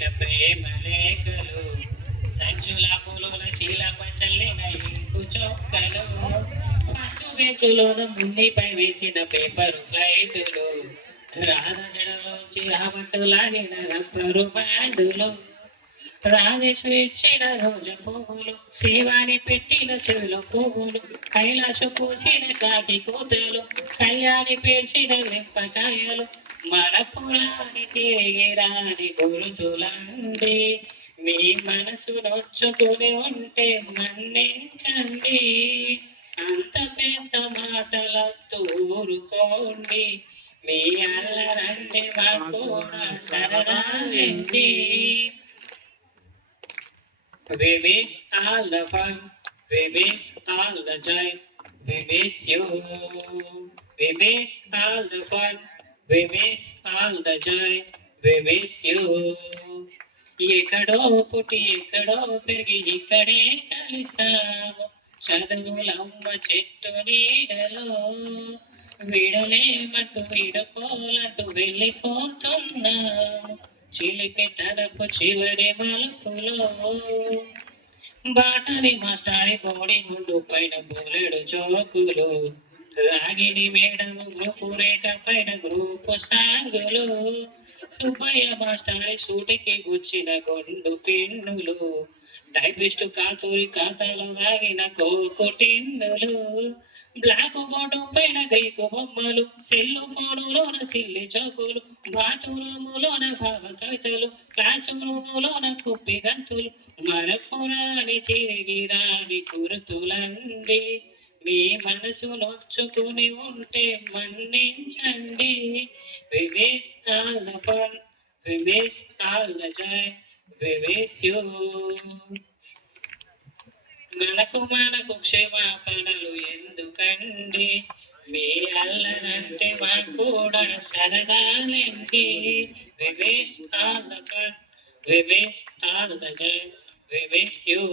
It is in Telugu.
రాసిన ప్రేమ లేఖలు, సంచుల పూలుల శీల పంచల్లిన ఇంకు చొక్కలు, ఫస్ట్ బెంచులోన మున్నిపై వేసిన పేపరు ఫ్లైటులు, రాధజడలోంచి రాబట్టు లాగిన రబ్బరు బ్యాండులు, రాజేష్ ఇచ్చిన రోజు పువ్వులు, శివాని పెట్టిన చెవిలో పువ్వులు, కైలాసు పూసిన కాకి కూతలు, కళ్యాణి పేర్చిన నింపకాయలు, మన పురాణి తిరిగి రాని గురుతులండి, మీ మనసు నొచ్చుకుని ఉంటే మన్నించండి, అంత పెద్ద మాటల తూరుకోండి, మీ అల్లరంటే మా కూడా సరదాండి. We miss all the fun, we miss all the joy, we miss you. We miss all the fun, we miss all the joy, we miss you. ఎక్కడో పుట్టి ఎక్కడో పెరిగి ఇక్కడే కలిసాము, చదువులమ్మ చెట్టు నీడలో, విడలేమంటూ విడుకోలంటూ వెళ్ళిపోతున్నాము, చిలిపి తనపు చివరి మలుపులో, బాటని మాస్టారి కోడి గుండు పైన బోలెడు చోకులు, రాగిని మేడము గ్రూపు రేఖ పైన గ్రూపు సాంగులు, సుబ్బయ్య మాస్టారి సూటికి గుచ్చిన గొండు పిన్నులు, టైపిస్టు కాతూరి ఖాతాలో వాగిన కోకు టిన్నులు, బ్లాక్ బోర్డు పైన గ్రీకు బొమ్మలు, సెల్లు ఫోనులోన సిల్లి చౌకులు, బాత్రూములోన భావ కవితలు, క్లాసు రూములోన కుప్పి గంతులు, మరపురాని తిరిగి రాని గుర్తులండి, మీ మనసు నొచ్చుకుని ఉంటే మన్నించండి. We miss all the fun, we miss all the joy, we miss you. మనకు క్షమాపణలు ఎందుకండి, మీ అల్లనంటే మాకు కూడా సరదాలేంటి. We miss all the fun, we miss all the joy, we miss you.